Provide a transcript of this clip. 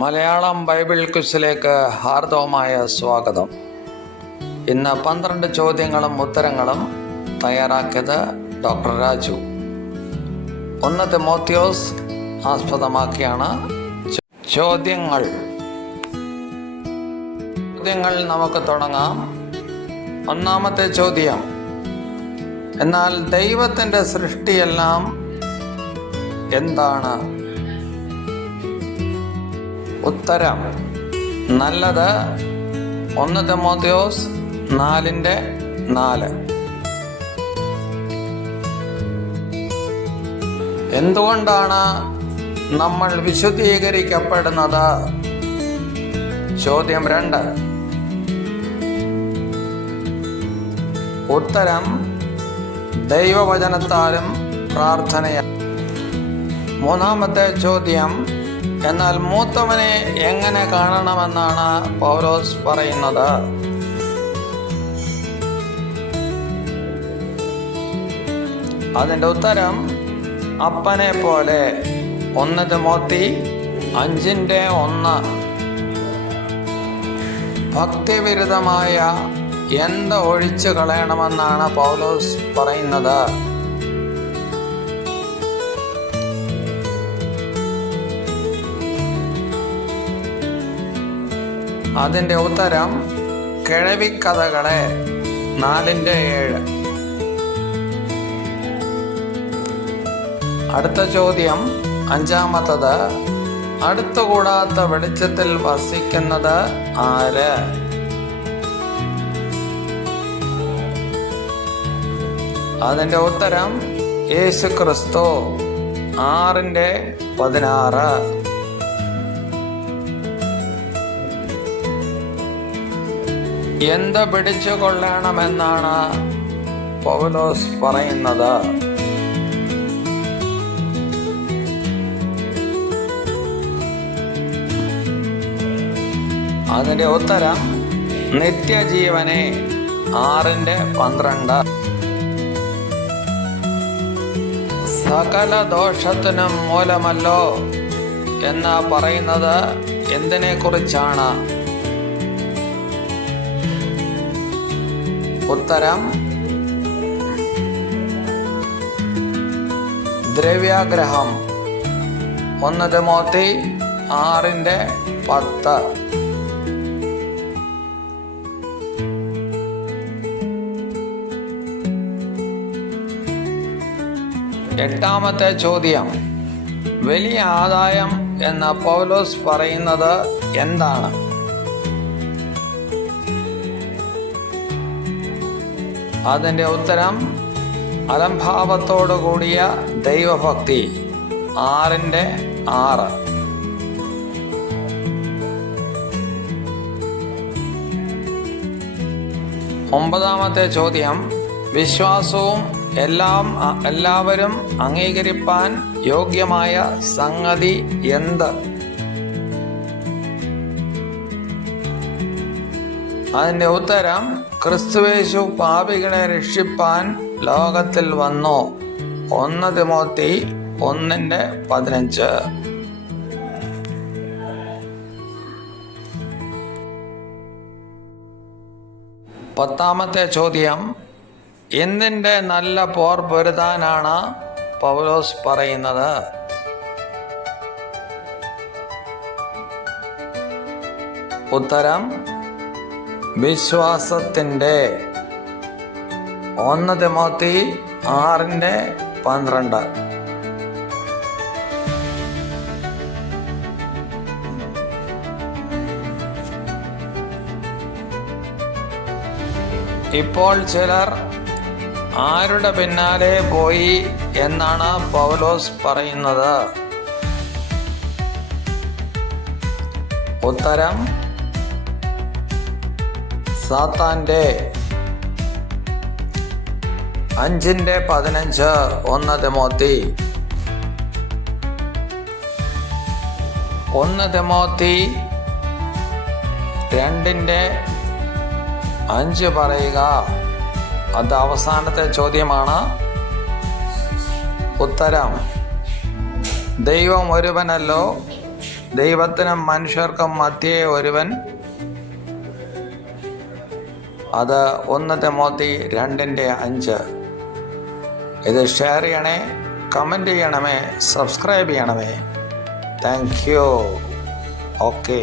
Malayalam Bible ക്വിസിലേക്ക് ഹാർദവമായ സ്വാഗതം. ഇന്ന് 12 ചോദ്യങ്ങളും ഉത്തരങ്ങളും തയ്യാറാക്കിയത് ഡോക്ടർ രാജു. 1 തിമോത്തിയോസ് ആസ്പദമാക്കിയാണ് ചോദ്യങ്ങൾ നമുക്ക് തുടങ്ങാം. ഒന്നാമത്തെ ചോദ്യം: എന്നാൽ ദൈവത്തിൻ്റെ സൃഷ്ടിയെല്ലാം എന്താണ്? ഉത്തരം: നല്ലത്. 1 തിമോത്തിയോസ് 4:4. എന്തുകൊണ്ടാണ് നമ്മൾ വിശുദ്ധീകരിക്കപ്പെടുന്നത്? ചോദ്യം 2. ഉത്തരം: ദൈവവചനത്താലും പ്രാർത്ഥനയാലും. മൂന്നാമത്തെ ചോദ്യം: എന്നാൽ മൂത്തവനെ എങ്ങനെ കാണണമെന്നാണ് പൗലോസ് പറയുന്നത്? അതിൻ്റെ ഉത്തരം: അപ്പനെ പോലെ. 1 തിമോത്തി 5:1. ഭക്തിവിരുദ്ധമായ എന്ത് ഒഴിച്ചു കളയണമെന്നാണ് പൗലോസ് പറയുന്നത്? അതിൻ്റെ ഉത്തരം: കിഴവിക്കഥകളെ. 4:7. അടുത്ത ചോദ്യം, അഞ്ചാമത്തത്: അടുത്തുകൂടാത്ത വെളിച്ചത്തിൽ വസിക്കുന്നത് ആര്? അതിൻ്റെ ഉത്തരം: യേശുക്രിസ്തു. 6:16. എന്ത് പിടിച്ചു കൊള്ളണമെന്നാണ് പൗലോസ് പറയുന്നത്? അതിൻ്റെ ഉത്തരം: നിത്യജീവനെ. 6:12. സകല ദോഷത്തിനും മൂലമല്ലോ എന്ന് പറയുന്നത് എന്തിനെ കുറിച്ചാണ്? ഉത്തരം: ദ്രവ്യാഗ്രഹം. 1 തിമോത്തി 6:10. എട്ടാമത്തെ ചോദ്യം: വലിയ ആദായം എന്ന് പൗലോസ് പറയുന്നത് എന്താണ്? അതിൻ്റെ ഉത്തരം: അലംഭാവത്തോടു കൂടിയ ദൈവഭക്തി. 6:6. ഒമ്പതാമത്തെ ചോദ്യം: വിശ്വാസവും എല്ലാവരും അംഗീകരിപ്പാൻ യോഗ്യമായ സംഗതി എന്ത്? അതിൻ്റെ ഉത്തരം: ക്രിസ്തുയേശു പാപികളെ രക്ഷിപ്പാൻ ലോകത്തിൽ വന്നു. 1 തിമോത്തി 1:15. പത്താമത്തെ ചോദ്യം: എന്തിൻ്റെ നല്ല പോർ പൊരുതാനാണ് പൗലോസ് പറയുന്നത്? ഉത്തരം: വിശ്വാസത്തിൻ്റെ. 1 തിമോത്തി 6:12. ഇപ്പോൾ ചിലർ ആരുടെ പിന്നാലെ പോയി എന്നാണ് പൗലോസ് പറയുന്നത്? ഉത്തരം: സാത്താൻ്റെ. 5:15. 1 തിമോത്തി. 1 തിമോത്തി 2:5 പറയുക. അത് അവസാനത്തെ ചോദ്യമാണ്. ഉത്തരം: ദൈവം ഒരുവനല്ലോ, ദൈവത്തിനും മനുഷ്യർക്കും മധ്യേ ഒരുവൻ. അത് 1 തിമോത്തി 2:5. ഇത് ഷെയർ ചെയ്യണേ, കമൻറ്റ് ചെയ്യണമേ, സബ്സ്ക്രൈബ് ചെയ്യണമേ. Thank you. ഓക്കെ.